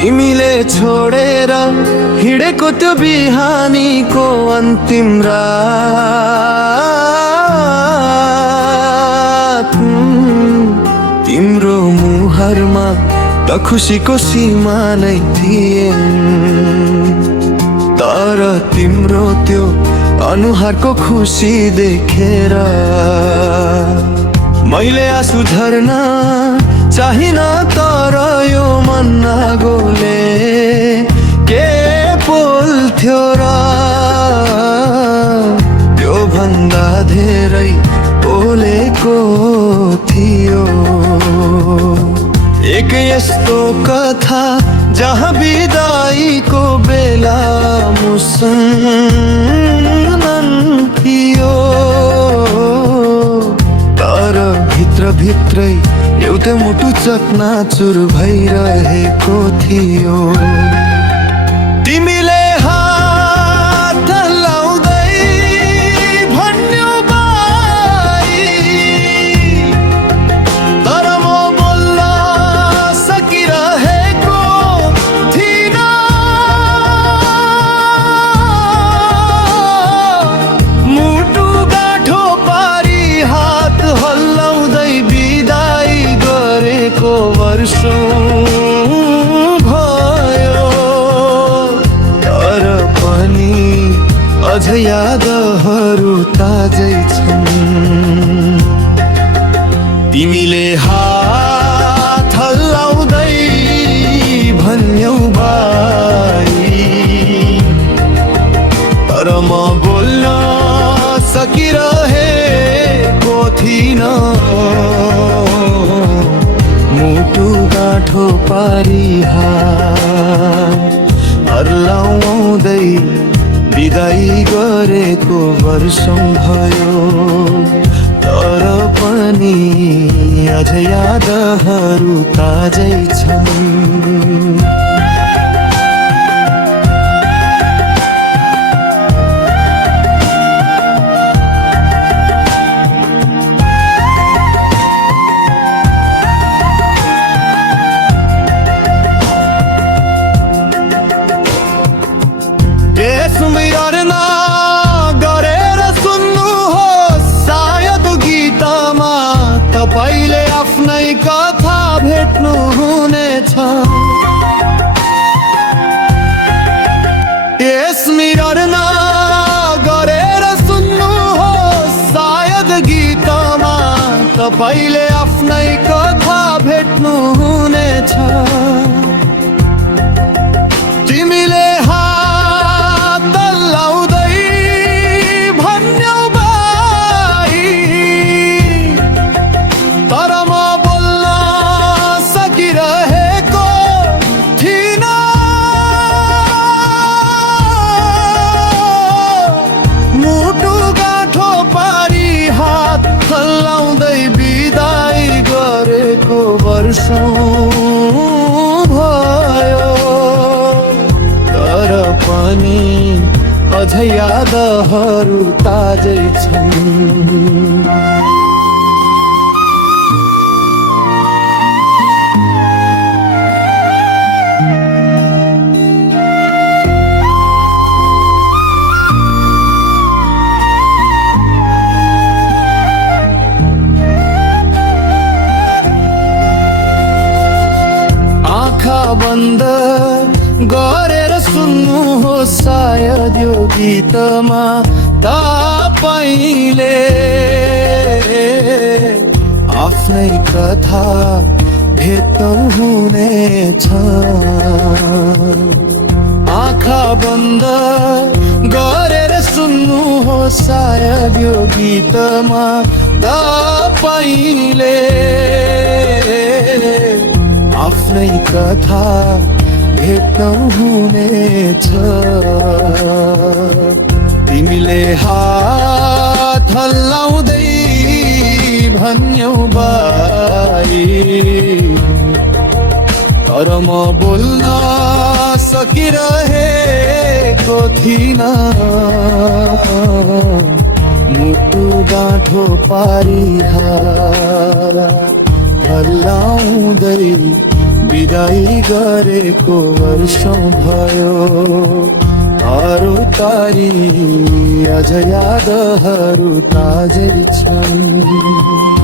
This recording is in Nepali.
तिमीले छोडेर हिँडेको त्यो बिहानीको अन्तिम रात तिम्रो मुहारमा त खुसीको सीमा नै थिएन, तर तिम्रो त्यो अनुहारको खुसी देखेर मैले आँसु झर्न चाहिन, तर यो मन नागोले के बोल्थ्यो र त्यो भन्दा धेरै बोलेको थियो। एक यस्तो कथा जहाँ बिदाईको बेला मुसलमान थियो, तर भित्रभित्रै एउटै मुटु चकनाचुर भइरहेको थियो। तिमीले हात लाउँदै भन्यौ बाई, तर म बोल्न सकिरहेको थिइन। मुटु गाँठो पारी हात हल्लाउँदै बिदाई गरेको वर्षौं भयो, तर पनि अझ यादहरू ताजै छन्। तिमीले हात हल्लाउँदै भन्यौ बाई, तर म बोल्न सकिरहेको थिइन। मुटु गाँठो पारी हल्लाउँदै बिदाई गरेको वर्षौं भयो, तर पनि अझ यादहरू ताजै छन्। स्मरण गरेर सुन्नुहोस्, सायद गीतमा तपाईले आफ्नै कथा भेट्नु हुनेछ। स्मरण गरेर सुन्नुहोस्, सायद गीतमा तपाईले आफ्नै कथा भेट्नु हुनेछ। तिमीले हल्लाउँदै बिदाई गरेको वर्षौं भयो, तर पनि अझ यादहरू ताजै छन्। बन्द गरेर सुन्नुहोस्, सायद यो गीतमा तपाईले आफ्नै कथा भेट्नु हुनेछ। आँखा बन्द गरेर सुन्नुहोस्, सायद यो गीतमा तपाईले आफ्नै कथा भेट्नु हुनेछ। तिमीले हात हल्लाउँदै भन्यौ बाई, तर म बोल्न सकिरहेको थिइन। मुटु गाँठो पारी हल्लाउँदै विदाई गरेको वर्षौं भयो अरू तारी अझ यादहरू ताजै छन्।